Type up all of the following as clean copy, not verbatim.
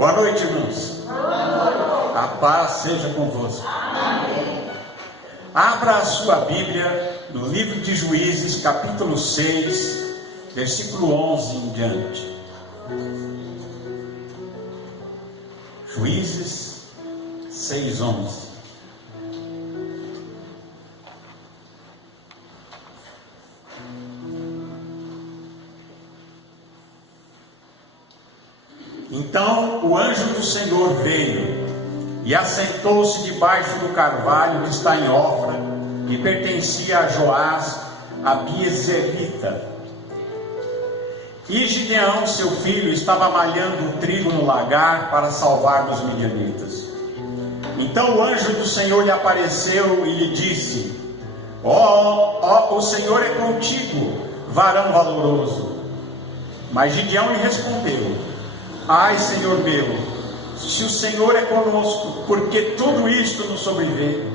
Boa noite, irmãos. A paz seja convosco. Abra a sua Bíblia no livro de Juízes, capítulo 6, versículo 11 em diante. Juízes 6, 11. Então o anjo do Senhor veio e assentou-se debaixo do carvalho que está em Ofra, que pertencia a Joás, a Biezerita. E Gideão, seu filho, estava malhando o trigo no lagar para salvar dos midianitas. Então o anjo do Senhor lhe apareceu e lhe disse: o Senhor é contigo, varão valoroso. Mas Gideão lhe respondeu: ai, Senhor meu, se o Senhor é conosco, porque tudo isto nos sobreveio?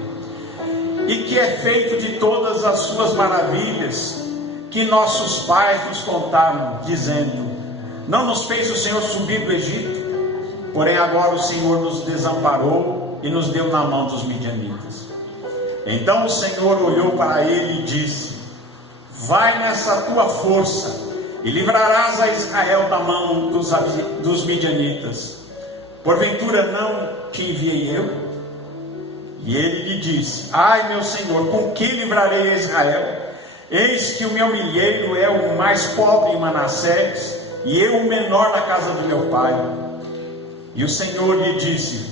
E que é feito de todas as suas maravilhas que nossos pais nos contaram, dizendo: não nos fez o Senhor subir do Egito? Porém agora o Senhor nos desamparou e nos deu na mão dos midianitas. Então o Senhor olhou para ele e disse: vai nessa tua força e livrarás a Israel da mão dos midianitas. Porventura não te enviei eu? E ele lhe disse: ai, meu Senhor, com que livrarei a Israel? Eis que o meu milheiro é o mais pobre em Manassés, e eu o menor na casa do meu pai. E o Senhor lhe disse: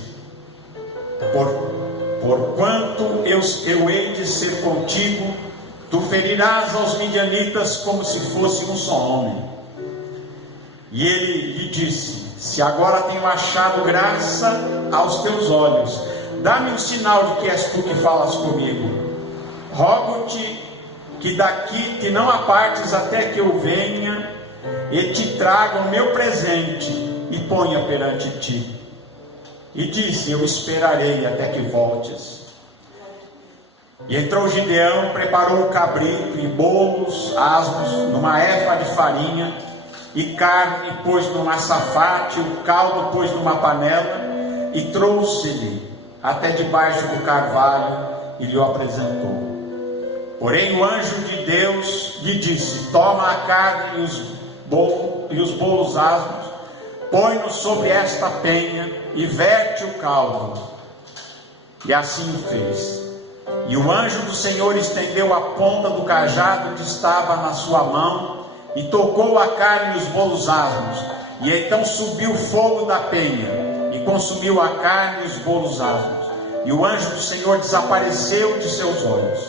porquanto eu hei de ser contigo, tu ferirás aos midianitas como se fosse um só homem. E ele lhe disse: se agora tenho achado graça aos teus olhos, dá-me um sinal de que és tu que falas comigo. Rogo-te que daqui te não apartes até que eu venha e te traga o meu presente e ponha perante ti. E disse: eu esperarei até que voltes. E entrou Gideão, preparou o cabrito e bolos asmos numa éfa de farinha, e carne pôs num açafate, o caldo pôs numa panela, e trouxe-lhe até debaixo do carvalho e lhe o apresentou. Porém o anjo de Deus lhe disse: toma a carne e os bolos asmos, põe-nos sobre esta penha e verte o caldo. E assim o fez. E o anjo do Senhor estendeu a ponta do cajado que estava na sua mão e tocou a carne e os bolos asmos. E então subiu o fogo da penha e consumiu a carne e os bolos asmos. E o anjo do Senhor desapareceu de seus olhos.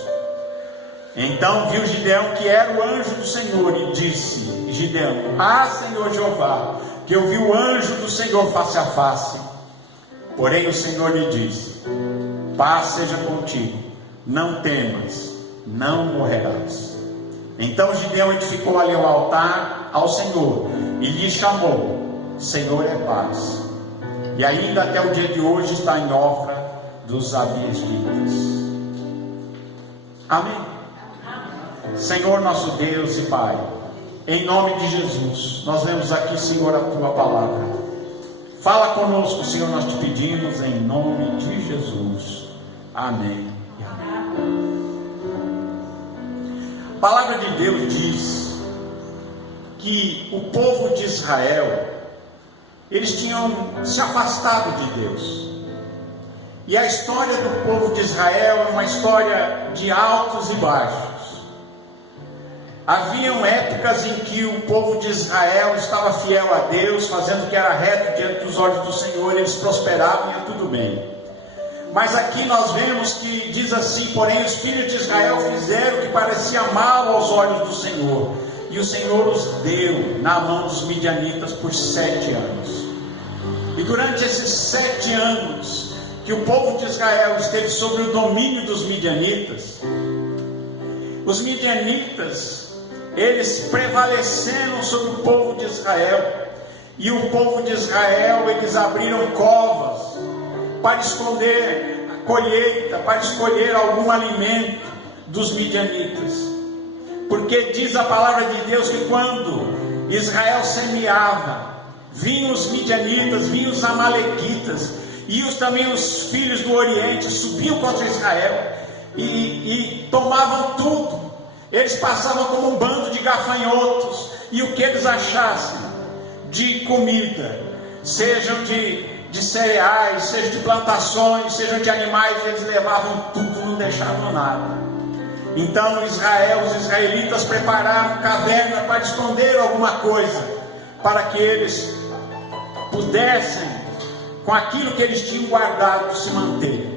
Então viu Gideão que era o anjo do Senhor e disse: Gideão: ah, Senhor Jeová, que eu vi o anjo do Senhor face a face. Porém o Senhor lhe disse: paz seja contigo, não temas, não morrerás. Então Gideão edificou ali o altar ao Senhor e lhe chamou: Senhor é paz. E ainda até o dia de hoje está em Ofra dos Abiezritas. Amém. Senhor nosso Deus e Pai, em nome de Jesus, nós lemos aqui, Senhor, a tua palavra. Fala conosco, Senhor, nós te pedimos em nome de Jesus. Amém. A palavra de Deus diz que o povo de Israel, eles tinham se afastado de Deus. E a história do povo de Israel é uma história de altos e baixos. Haviam épocas em que o povo de Israel estava fiel a Deus, fazendo o que era reto diante dos olhos do Senhor, eles prosperavam e ia tudo bem. Mas aqui nós vemos que diz assim: porém os filhos de Israel fizeram o que parecia mal aos olhos do Senhor, e o Senhor os deu na mão dos midianitas por 7 anos. E durante esses 7 anos que o povo de Israel esteve sob o domínio dos midianitas, os midianitas, eles prevaleceram sobre o povo de Israel, e o povo de Israel, eles abriram covas para esconder a colheita, para escolher algum alimento dos midianitas, porque diz a palavra de Deus que quando Israel semeava, vinham os midianitas, vinham os amalequitas, e também os filhos do Oriente subiam contra Israel e tomavam tudo. Eles passavam como um bando de gafanhotos, e o que eles achassem de comida, sejam de cereais, sejam de plantações, sejam de animais, eles levavam tudo, não deixavam nada. Então os israelitas prepararam caverna para esconder alguma coisa, para que eles pudessem, com aquilo que eles tinham guardado, se manter.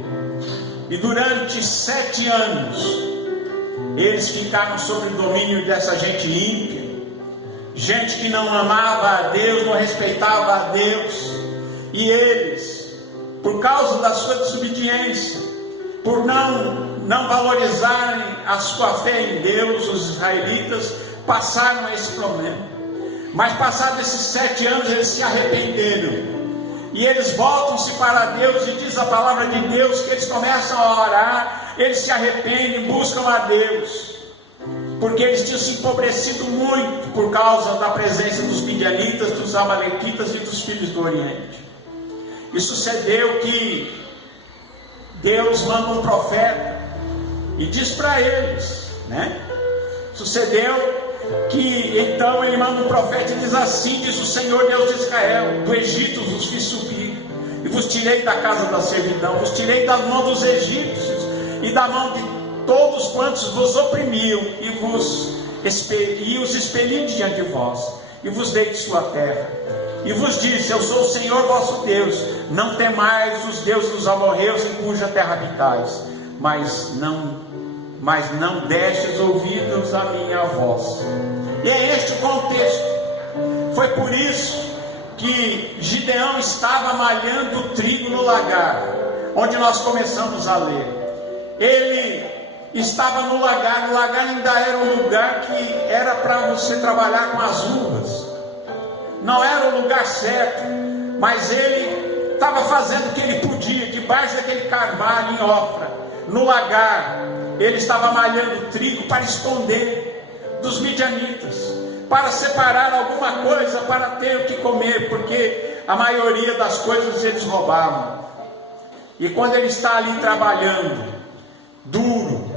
E durante 7 anos eles ficaram sob o domínio dessa gente ímpia, gente que não amava a Deus, não respeitava a Deus. E eles, por causa da sua desobediência, por não valorizarem a sua fé em Deus, os israelitas passaram esse problema. Mas passados esses 7 anos, eles se arrependeram, e eles voltam-se para Deus, e diz a palavra de Deus que eles começam a orar, eles se arrependem, buscam a Deus, porque eles tinham se empobrecido muito por causa da presença dos midianitas, dos amalequitas e dos filhos do Oriente. E sucedeu que Deus manda um profeta e diz para eles, Sucedeu que então ele manda um profeta e diz assim: diz o Senhor Deus de Israel, do Egito vos fiz subir, e vos tirei da casa da servidão, vos tirei da mão dos egípcios e da mão de todos quantos vos oprimiam, e os expeli diante de vós, e vos dei de sua terra. E vos disse: eu sou o Senhor vosso Deus, não temais os deuses dos amorreus em cuja terra habitais, mas não destes ouvidos à minha voz. E é este o contexto. Foi por isso que Gideão estava malhando trigo no lagar, onde nós começamos a ler. Ele estava no lagar. O lagar ainda era um lugar que era para você trabalhar com as uvas. Não era o lugar certo, mas ele estava fazendo o que ele podia, debaixo daquele carvalho em Ofra, no lagar. Ele estava malhando trigo para esconder dos midianitas, para separar alguma coisa para ter o que comer, porque a maioria das coisas eles roubavam. E quando ele está ali trabalhando duro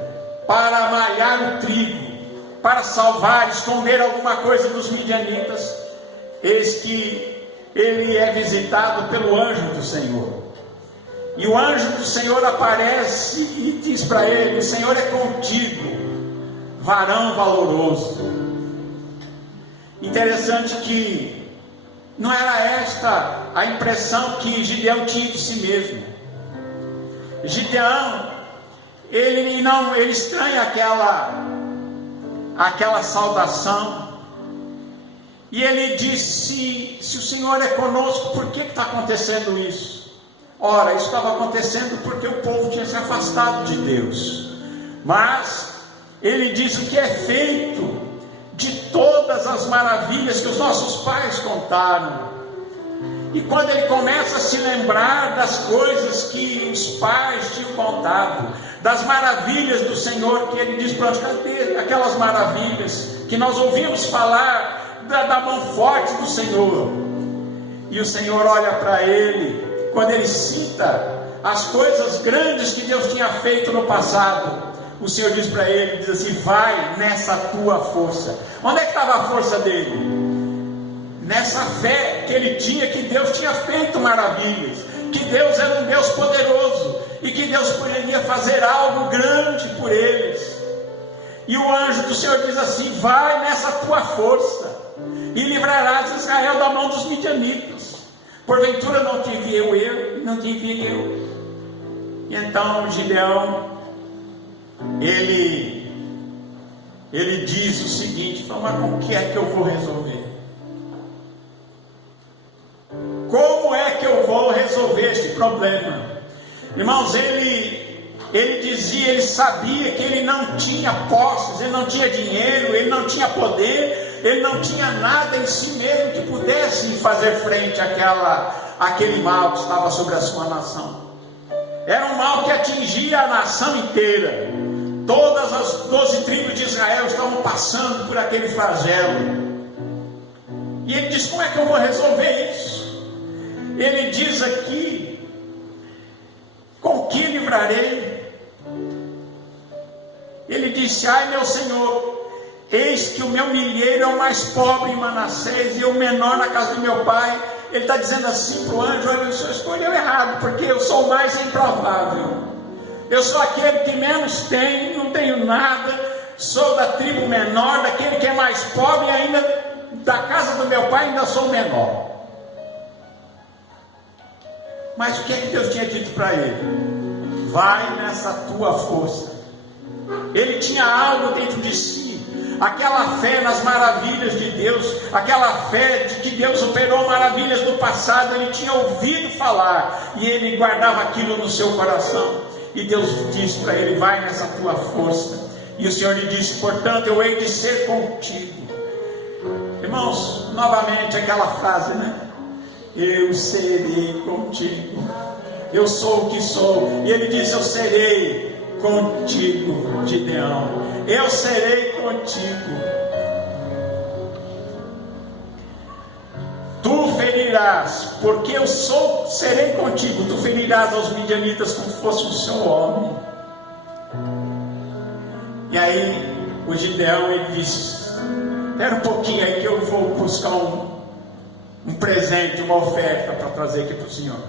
para malhar o trigo, para salvar, esconder alguma coisa dos midianitas, eis que ele é visitado pelo anjo do Senhor. E o anjo do Senhor aparece e diz para ele: o Senhor é contigo, varão valoroso. Interessante que não era esta a impressão que Gideão tinha de si mesmo. Gideão, ele estranha aquela saudação. E ele disse: se o Senhor é conosco, por que está acontecendo isso? Ora, isso estava acontecendo porque o povo tinha se afastado de Deus. Mas ele diz o que é feito de todas as maravilhas que os nossos pais contaram. E quando ele começa a se lembrar das coisas que os pais tinham contado, das maravilhas do Senhor, que ele diz: para cadê aquelas maravilhas que nós ouvimos falar da mão forte do Senhor? E o Senhor olha para ele, quando ele cita as coisas grandes que Deus tinha feito no passado, o Senhor diz para ele, diz assim: vai nessa tua força. Onde é que estava a força dele? Nessa fé que ele tinha, que Deus tinha feito maravilhas, que Deus era um Deus poderoso, e que Deus poderia fazer algo grande por eles. E o anjo do Senhor diz assim: vai nessa tua força, e livrarás Israel da mão dos midianitas. Porventura não te enviei eu, não te enviei eu. E então Gideão, ele diz o seguinte: mas como que é que eu vou resolver? Como é que eu vou resolver este problema? Irmãos, ele dizia, ele sabia que ele não tinha posses, ele não tinha dinheiro, ele não tinha poder, ele não tinha nada em si mesmo que pudesse fazer frente àquele mal que estava sobre a sua nação. Era um mal que atingia a nação inteira. Todas as 12 tribos de Israel estavam passando por aquele flagelo. E ele diz: como é que eu vou resolver isso? Ele diz aqui: com que livrarei? Ele disse: ai meu Senhor, eis que o meu milheiro é o mais pobre em Manassés e o menor na casa do meu pai. Ele está dizendo assim para o anjo: olha, o senhor escolheu errado, porque eu sou o mais improvável. Eu sou aquele que menos tem, não tenho nada, sou da tribo menor, daquele que é mais pobre, e ainda da casa do meu pai ainda sou menor. Mas o que é que Deus tinha dito para ele? Vai nessa tua força. Ele tinha algo dentro de si, aquela fé nas maravilhas de Deus, aquela fé de que Deus operou maravilhas no passado. Ele tinha ouvido falar e ele guardava aquilo no seu coração. E Deus disse para ele: vai nessa tua força. E o Senhor lhe disse: portanto eu hei de ser contigo. Irmãos, novamente aquela frase, né? Eu serei contigo. Eu sou o que sou. E ele disse: eu serei contigo, Gideão. Eu serei contigo. Tu ferirás, porque eu serei contigo. Tu ferirás aos midianitas como fosse um seu homem. E aí o Gideão, ele disse: espera um pouquinho aí que eu vou buscar um presente, uma oferta para trazer aqui para o Senhor.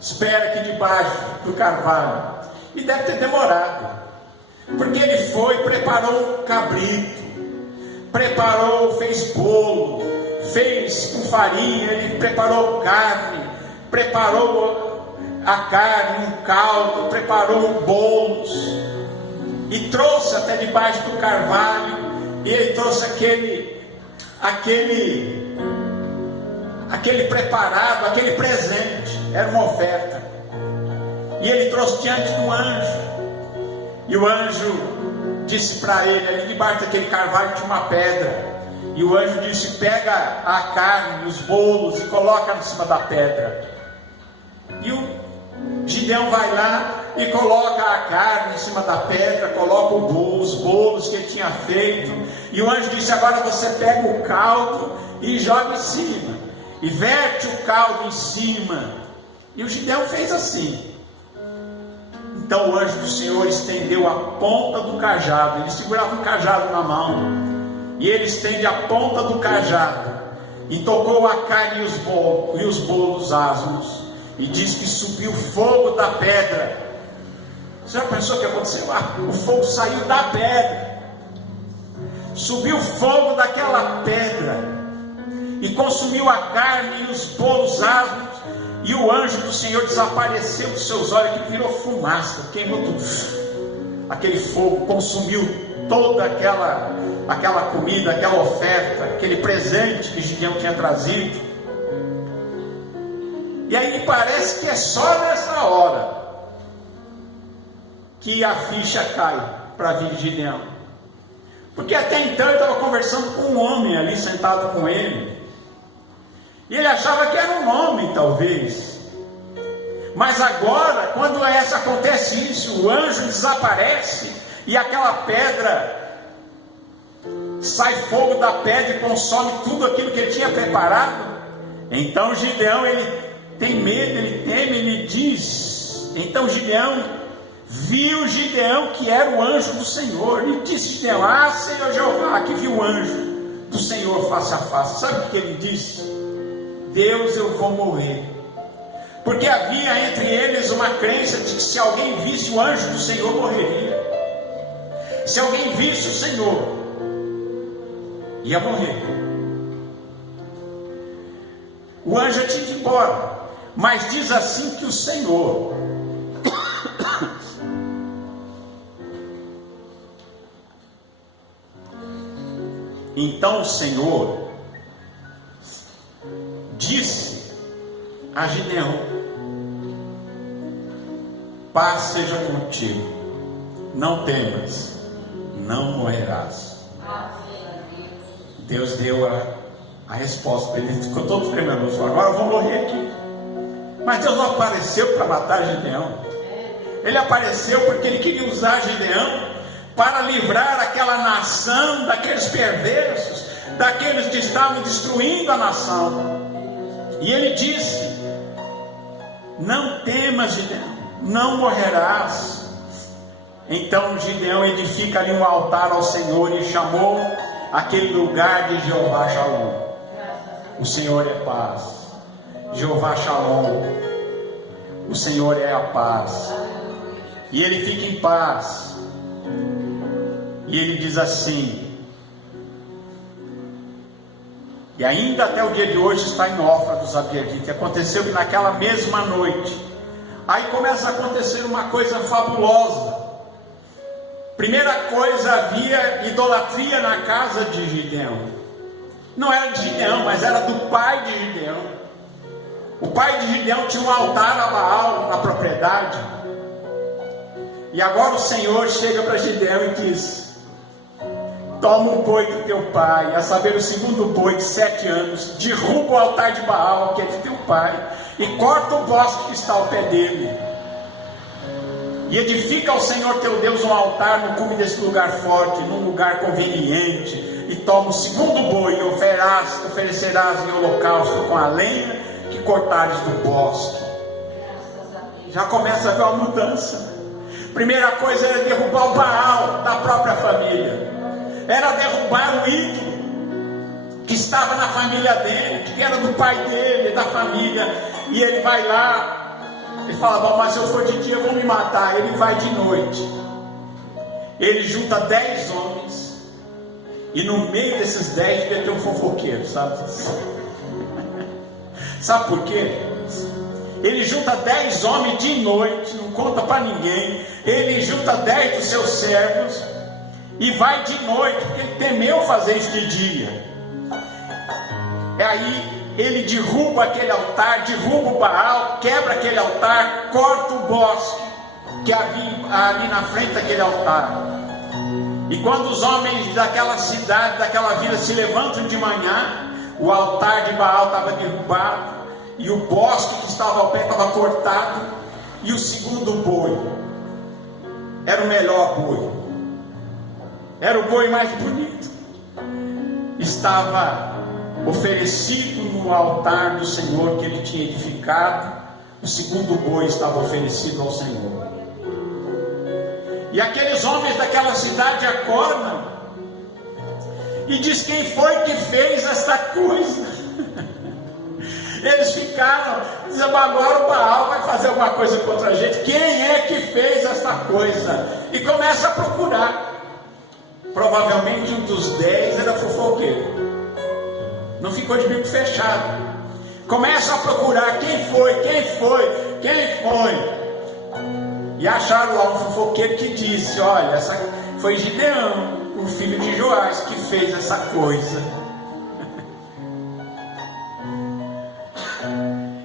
Espera aqui debaixo do carvalho. E deve ter demorado, porque ele foi, preparou um cabrito, fez bolo, fez com farinha, ele preparou carne, preparou a carne, um caldo, preparou bolos, e trouxe até debaixo do carvalho. E ele trouxe aquele preparado, aquele presente, era uma oferta. E ele trouxe diante do anjo. E o anjo disse para ele: ali debaixo daquele carvalho tinha uma pedra. E o anjo disse: pega a carne, os bolos e coloca em cima da pedra. E o Gideão vai lá e coloca a carne em cima da pedra, coloca os bolos que ele tinha feito. E o anjo disse: agora você pega o caldo e joga em cima, e verte o caldo em cima. E o Gideão fez assim. Então o anjo do Senhor estendeu a ponta do cajado. Ele segurava um cajado na mão, e ele estende a ponta do cajado e tocou a carne e os bolos asmos, e diz que subiu fogo da pedra. Você já pensou o que aconteceu? O fogo saiu da pedra, subiu fogo daquela pedra e consumiu a carne e os bolos asmos. E o anjo do Senhor desapareceu dos seus olhos, que virou fumaça, queimou tudo. Aquele fogo consumiu toda aquela comida, aquela oferta, aquele presente que Gideão tinha trazido. E aí parece que é só nessa hora que a ficha cai para vir Gideão. Porque até então ele estava conversando com um homem ali sentado com ele. E ele achava que era um homem, talvez. Mas agora, quando acontece isso, o anjo desaparece e aquela pedra, sai fogo da pedra e consome tudo aquilo que ele tinha preparado. Então Gideão, ele tem medo, ele teme, ele diz. Então Gideão que era o anjo do Senhor. Ele disse: Gideão: ah, Senhor Jeová, que viu o anjo do Senhor face a face. Sabe o que ele disse? Deus, eu vou morrer. Porque havia entre eles uma crença de que se alguém visse o anjo do Senhor, morreria. Se alguém visse o Senhor, ia morrer. O anjo tinha ido embora. Mas diz assim que o Senhor então o Senhor disse a Gideão: paz seja contigo, não temas, não morrerás. Deus deu a resposta para ele. Ficou todo tremeroso: agora eu vou morrer aqui. Mas Deus não apareceu para matar Gideão. Ele apareceu porque ele queria usar Gideão para livrar aquela nação daqueles perversos, daqueles que estavam destruindo a nação. E ele disse: não temas, Gideão, não morrerás. Então Gideão edifica ali um altar ao Senhor e chamou aquele lugar de Jeová Shalom. O Senhor é paz. Jeová Shalom. O Senhor é a paz. E ele fica em paz. E ele diz assim, e ainda até o dia de hoje está em Ofra dos Abiadi, que aconteceu que naquela mesma noite, aí começa a acontecer uma coisa fabulosa. Primeira coisa, havia idolatria na casa de Gideão. Não era de Gideão, mas era do pai de Gideão. O pai de Gideão tinha um altar a Baal na propriedade. E agora o Senhor chega para Gideão e diz: toma um boi do teu pai, a saber, o segundo boi de 7 anos, derruba o altar de Baal, que é de teu pai, e corta o bosque que está ao pé dele, e edifica ao Senhor teu Deus um altar no cume desse lugar forte, num lugar conveniente, e toma o segundo boi e oferecerás em holocausto com a lenha que cortares do bosque. Já começa a ver uma mudança. Primeira coisa era derrubar o Baal da própria família, era derrubar o ídolo que estava na família dele, que era do pai dele, da família. E ele vai lá, ele fala: bom, mas se eu for de dia eu vou me matar. Ele vai de noite, ele junta 10 homens, e no meio desses 10 devia ter um fofoqueiro, sabe? Sabe por quê? Ele junta 10 homens de noite, não conta para ninguém. Ele junta 10 dos seus servos e vai de noite, porque ele temeu fazer isso de dia. E aí ele derruba aquele altar, derruba o Baal, quebra aquele altar, corta o bosque que havia ali na frente daquele altar. E quando os homens daquela cidade, daquela vila se levantam de manhã, o altar de Baal estava derrubado, e o bosque que estava ao pé estava cortado, e o segundo boi era o melhor boi, era o boi mais bonito, estava oferecido no altar do Senhor que ele tinha edificado. O segundo boi estava oferecido ao Senhor. E aqueles homens daquela cidade acordam e diz: quem foi que fez esta coisa? Eles ficaram dizendo: agora o Baal vai fazer alguma coisa contra a gente. Quem é que fez esta coisa? E começa a procurar. Provavelmente um dos 10 era fofoqueiro, não ficou de bico fechado. Começa a procurar: quem foi? E acharam lá um fofoqueiro que disse: olha, essa foi Gideão, o filho de Joás, que fez essa coisa.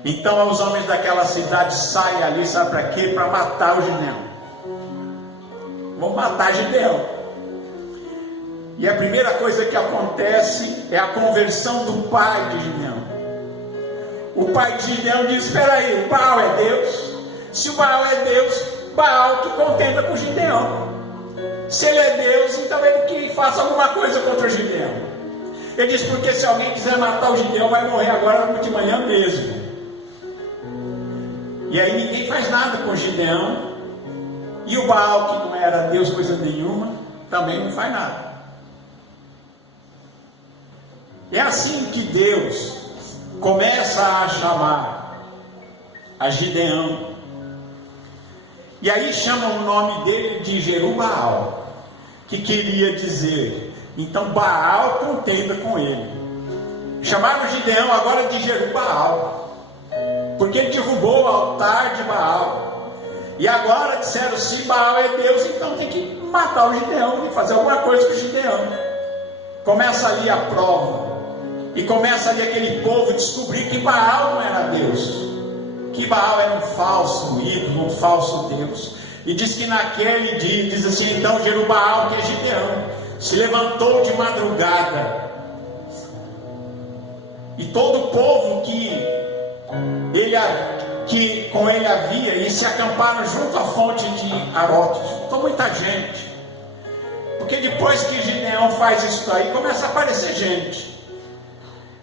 Então os homens daquela cidade saem ali, sabe para quê? Para matar o Gideão. Vão matar Gideão. E a primeira coisa que acontece é a conversão do pai de Gideão. O pai de Gideão diz: espera aí, o Baal é Deus? Se o Baal é Deus, Baal que contenda com Gideão. Se ele é Deus, então ele que faça alguma coisa contra o Gideão. Ele diz: porque se alguém quiser matar o Gideão, vai morrer agora de manhã mesmo. E aí ninguém faz nada com o Gideão. E o Baal, que não era Deus coisa nenhuma, também não faz nada. É assim que Deus começa a chamar a Gideão. E aí chama o nome dele de Jerubaal, que queria dizer: então Baal contenda com ele. Chamaram Gideão agora de Jerubaal, porque ele derrubou o altar de Baal. E agora disseram: se Baal é Deus, então tem que matar o Gideão, tem que fazer alguma coisa com o Gideão. Começa ali a prova. E começa ali aquele povo descobrir que Baal não era Deus, que Baal era um falso ídolo, um falso Deus. E diz que naquele dia, diz assim: então Jerubaal, que é Gideão, se levantou de madrugada, e todo o povo que com ele havia, e se acamparam junto à fonte de Arotes. Juntou muita gente, Porque depois que Gideão faz isso aí, começa a aparecer gente.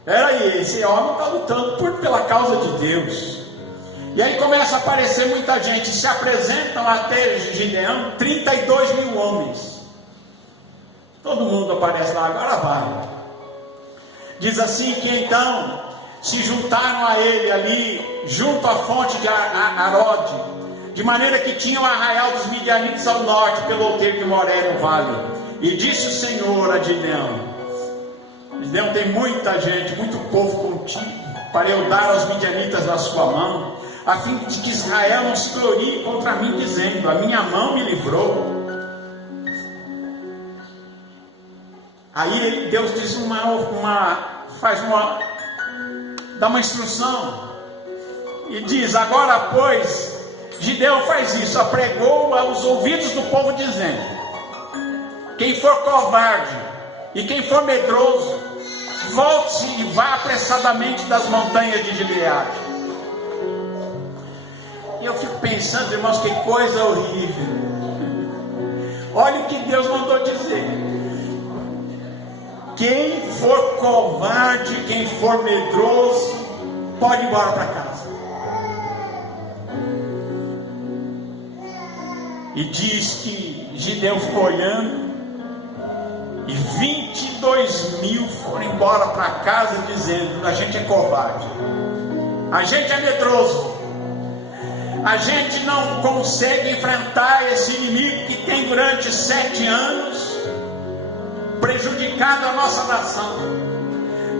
Peraí, esse homem está lutando pela causa de Deus. E aí começa a aparecer muita gente. Se apresentam até Gideão 32 mil homens. Todo mundo aparece lá, agora vai. Diz assim que então se juntaram a ele ali, junto à fonte de Arode, de maneira que tinha o arraial dos midianitas ao norte, pelo outeiro de Moré no vale. E disse o Senhor a Gideão: Gideão, tem muita gente, muito povo contigo, para eu dar aos midianitas na sua mão, a fim de que Israel não se glorie contra mim, dizendo: a minha mão me livrou. Aí Deus diz dá uma instrução e diz: agora pois, Gideão faz isso, apregou aos ouvidos do povo, dizendo: quem for covarde e quem for medroso, volte-se e vá apressadamente das montanhas de Gileade. E eu fico pensando, irmãos, que coisa horrível. Olha o que Deus mandou dizer: quem for covarde, quem for medroso, pode ir embora para casa. E diz que Gideão ficou olhando, e 22 mil foram embora para casa, dizendo: a gente é covarde, a gente é medroso, a gente não consegue enfrentar esse inimigo que tem durante 7 anos prejudicado a nossa nação.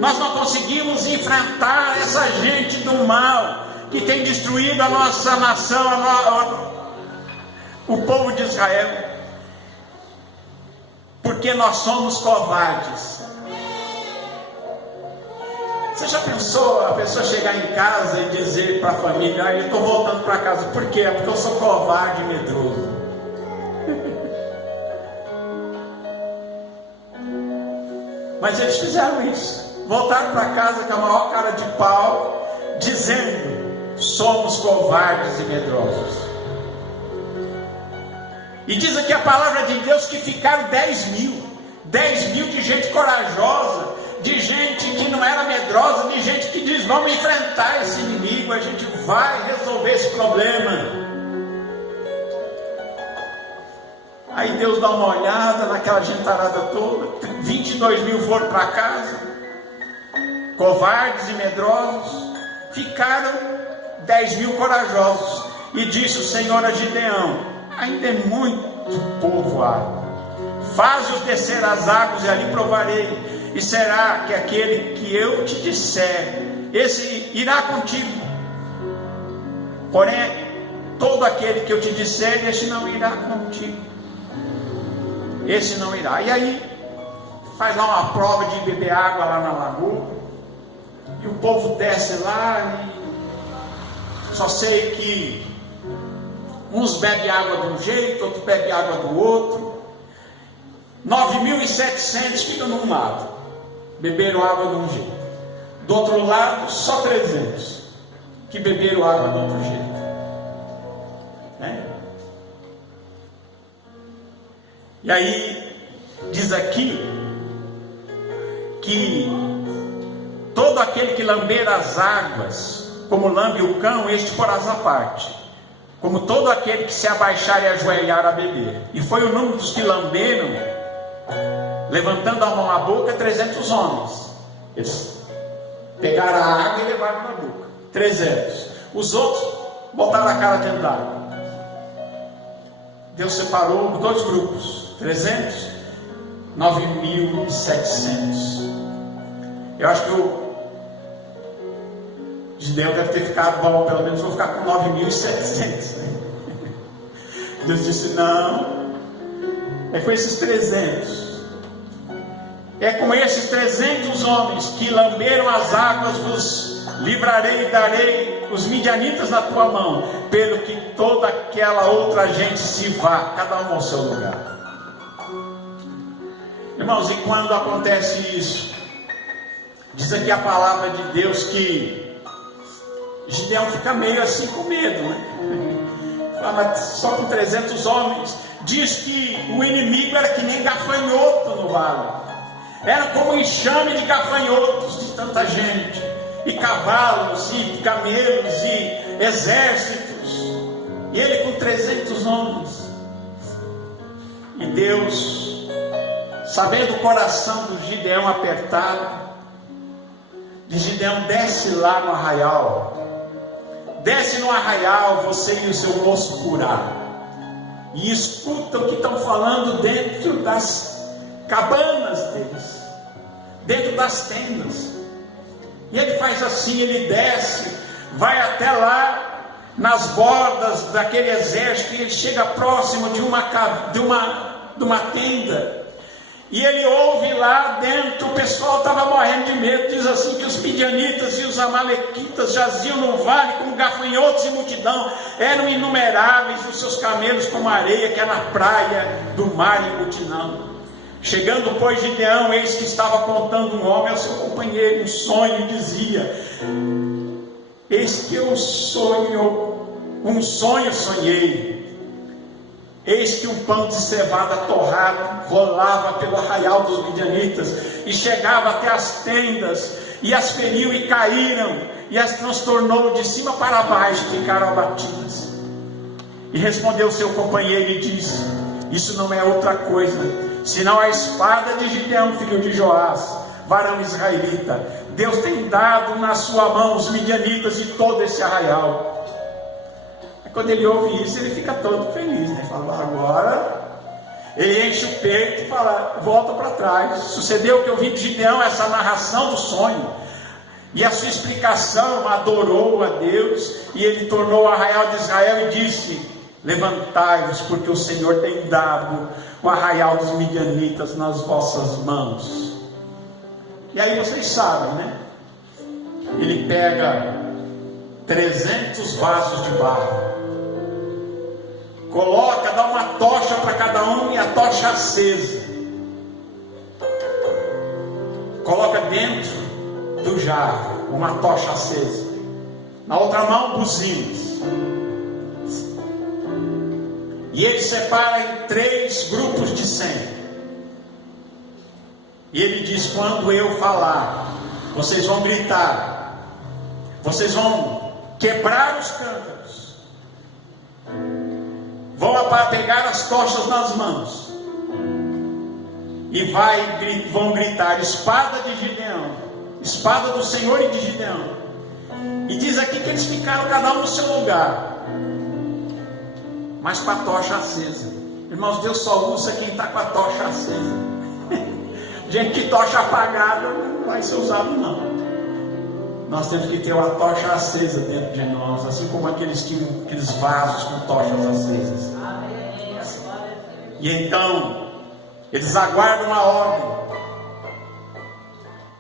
Nós não conseguimos enfrentar essa gente do mal que tem destruído a nossa nação, o povo de Israel, porque nós somos covardes. Você já pensou a pessoa chegar em casa e dizer para a família: eu estou voltando para casa? Por quê? É porque eu sou covarde e medroso. Mas eles fizeram isso, voltaram para casa com a maior cara de pau, dizendo: somos covardes e medrosos. E diz aqui a palavra de Deus que ficaram 10 mil de gente corajosa, de gente que não era medrosa, de gente que diz: vamos enfrentar esse inimigo, a gente vai resolver esse problema. Aí Deus dá uma olhada naquela gentarada toda, 22 mil foram para casa, covardes e medrosos, ficaram 10 mil corajosos. E disse o Senhor a Gideão: ainda é muito povo há, faz-os descer as águas e ali provarei, e será que aquele que eu te disser, esse irá contigo. Porém, todo aquele que eu te disser, esse não irá contigo. Esse não irá. E aí faz lá uma prova de beber água lá na lagoa, e o povo desce lá, e só sei que uns bebem água de um jeito, outros bebem água do outro. 9.700 ficam num lado, beberam água de um jeito. Do outro lado, só 300 que beberam água do outro jeito. E aí diz aqui que todo aquele que lamber as águas, como lambe o cão, este porás à parte, como todo aquele que se abaixar e ajoelhar a beber. E foi o número dos que lamberam, levantando a mão à boca, 300 homens. Eles pegaram a água e levaram na boca, 300. Os outros botaram a cara dentro d'água. Deus separou dois grupos, 300, 9.700. Eu acho que o Gideão deve ter ficado, bom, pelo menos vou ficar com 9.700. Deus disse: não, é com esses 300. É com esses 300 homens que lamberam as águas, vos livrarei e darei os midianitas na tua mão, pelo que toda aquela outra gente se vá, cada um ao seu lugar. Irmãos, e quando acontece isso, diz aqui a palavra de Deus que Gideão fica meio assim com medo, né? Fala, mas só com 300 homens, diz que o inimigo era que nem gafanhoto no vale. Era como um enxame de gafanhotos de tanta gente, e cavalos, e camelos, e exércitos, e ele com 300 homens. E Deus, sabendo o coração do Gideão apertado, de Gideão: desce lá no arraial, desce no arraial, você e o seu moço curado, e escuta o que estão falando dentro das cabanas deles, dentro das tendas. E ele faz assim, ele desce, vai até lá nas bordas daquele exército, e ele chega próximo de uma tenda, e ele ouve lá dentro, o pessoal estava morrendo de medo. Diz assim que os midianitas e os amalequitas jaziam no vale como gafanhotos em multidão, eram inumeráveis, os seus camelos como areia que é na praia do mar em multidão. Chegando, pois, Gideão, eis que estava contando um homem ao seu companheiro um sonho, e dizia: eis que um sonho sonhei. Eis que um pão de cevada torrado rolava pelo arraial dos midianitas, e chegava até as tendas, e as feriu e caíram, e as transtornou de cima para baixo, e ficaram abatidas. E respondeu seu companheiro e disse: isso não é outra coisa senão a espada de Gideão, filho de Joás, varão israelita. Deus tem dado na sua mão os midianitas de todo esse arraial. Quando ele ouve isso, ele fica todo feliz, né? Fala: agora. Ele enche o peito e fala: volta para trás. Sucedeu que eu vi de Gideão essa narração do sonho, e a sua explicação, adorou a Deus, e ele tornou o arraial de Israel e disse: levantai-vos, porque o Senhor tem dado o arraial dos midianitas nas vossas mãos. E aí vocês sabem, né? Ele pega 300 vasos de barro, coloca, dá uma tocha para cada um, e a tocha acesa, coloca dentro do jarro uma tocha acesa, na outra mão buzinas, e ele separa em 3 grupos de 100, e ele diz: quando eu falar, vocês vão gritar, vocês vão quebrar os cântaros, vão pegar as tochas nas mãos, e vão gritar: espada de Gideão, espada do Senhor e de Gideão. E diz aqui que eles ficaram cada um no seu lugar, mas com a tocha acesa. Irmãos, Deus só usa quem está com a tocha acesa. Gente de tocha apagada não vai ser usado, não. Nós temos que ter uma tocha acesa dentro de nós, assim como aqueles vasos com tochas acesas. E então eles aguardam a ordem.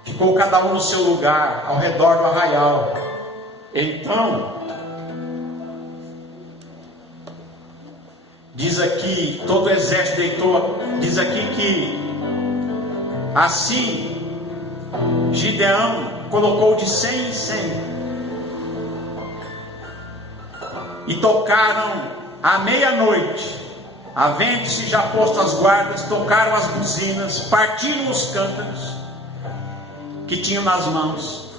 Ficou cada um no seu lugar, ao redor do arraial. Então diz aqui, todo o exército deitou. Diz aqui que assim Gideão colocou de 100 em 100, e tocaram à meia-noite, havendo-se já posto as guardas, tocaram as buzinas, partiram os cântaros que tinham nas mãos.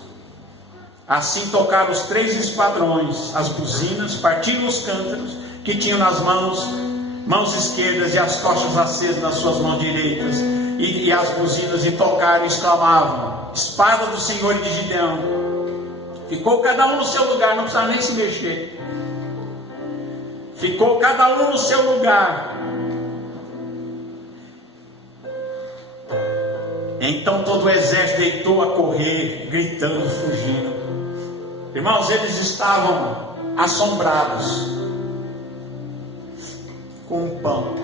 Assim tocaram os 3 esquadrões as buzinas, partiram os cântaros que tinham nas mãos esquerdas, e as tochas acesas nas suas mãos direitas, e as buzinas, e tocaram e exclamavam: espada do Senhor e de Gideão. Ficou cada um no seu lugar, não precisava nem se mexer. Ficou cada um no seu lugar. Então todo o exército deitou a correr, gritando, fugindo. Irmãos, eles estavam assombrados com o pão.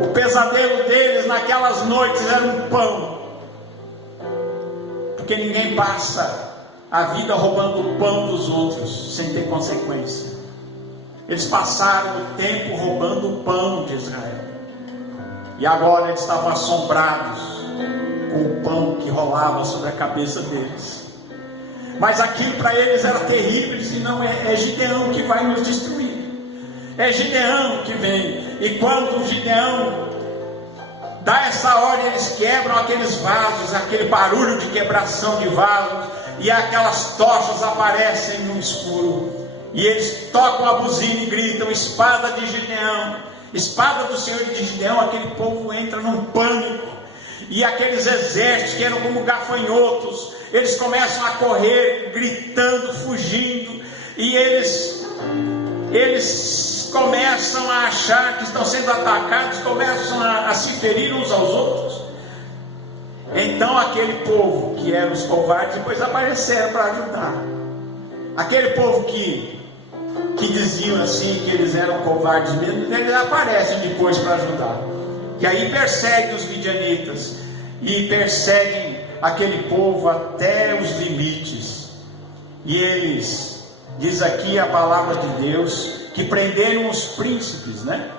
O pesadelo deles naquelas noites era um pão, porque ninguém passa a vida roubando o pão dos outros sem ter consequência. Eles passaram o tempo roubando o pão de Israel, e agora eles estavam assombrados com o pão que rolava sobre a cabeça deles. Mas aquilo para eles era terrível. Eles diziam: não, é Gideão que vai nos destruir. É Gideão que vem. E quando Gideão dá essa ordem, eles quebram aqueles vasos, aquele barulho de quebração de vasos, e aquelas tochas aparecem no escuro. E eles tocam a buzina e gritam: espada de Gideão, espada do Senhor de Gideão. Aquele povo entra num pânico. E aqueles exércitos que eram como gafanhotos, eles começam a correr, gritando, fugindo. E eles começam a achar que estão sendo atacados, começam a se ferir uns aos outros. Então aquele povo que eram os covardes, depois apareceram para ajudar. Aquele povo que diziam assim que eles eram covardes mesmo, eles aparecem depois para ajudar. E aí perseguem os midianitas, e perseguem aquele povo até os limites. E eles, diz aqui a palavra de Deus, que prenderam os príncipes, né?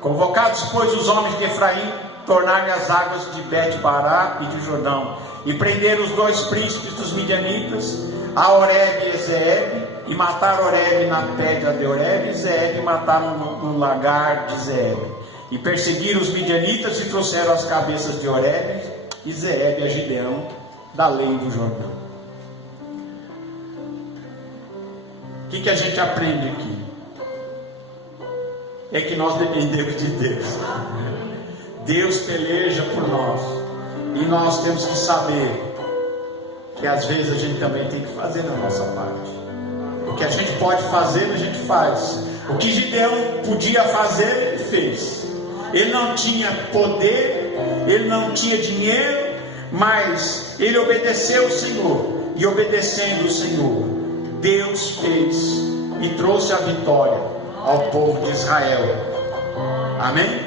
Convocados, pois, os homens de Efraim, tornaram as águas de Bet-Bará e de Jordão, e prenderam os 2 príncipes dos midianitas, a Oreb e Zeeb, e mataram Oreb na pedra de Oreb, e Zeeb mataram no lagar de Zeeb. E perseguiram os midianitas e trouxeram as cabeças de Oreb e Zeeb a Gideão, da além do Jordão. O que a gente aprende aqui? É que nós dependemos de Deus. Deus peleja por nós. E nós temos que saber que às vezes a gente também tem que fazer a nossa parte. O que a gente pode fazer, a gente faz. O que Gideão podia fazer, ele fez. Ele não tinha poder, ele não tinha dinheiro, mas ele obedeceu o Senhor. E obedecendo o Senhor, Deus fez e trouxe a vitória ao povo de Israel. Amém?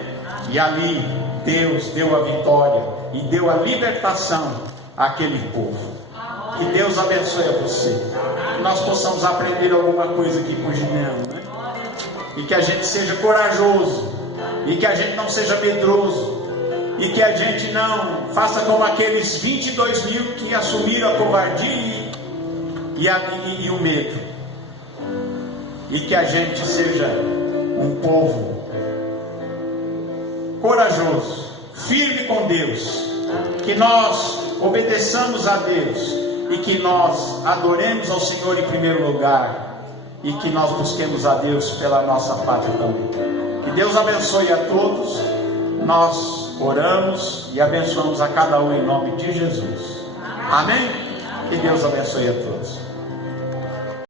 E ali Deus deu a vitória e deu a libertação àquele povo. Que Deus abençoe a você. Que nós possamos aprender alguma coisa aqui com Gideão, né? E que a gente seja corajoso, e que a gente não seja medroso, e que a gente não faça como aqueles 22 mil que assumiram a covardia e o medo. E que a gente seja um povo corajoso, firme com Deus, que nós obedeçamos a Deus e que nós adoremos ao Senhor em primeiro lugar, e que nós busquemos a Deus pela nossa pátria também. Que Deus abençoe a todos. Nós oramos e abençoamos a cada um em nome de Jesus. Amém? Que Deus abençoe a todos.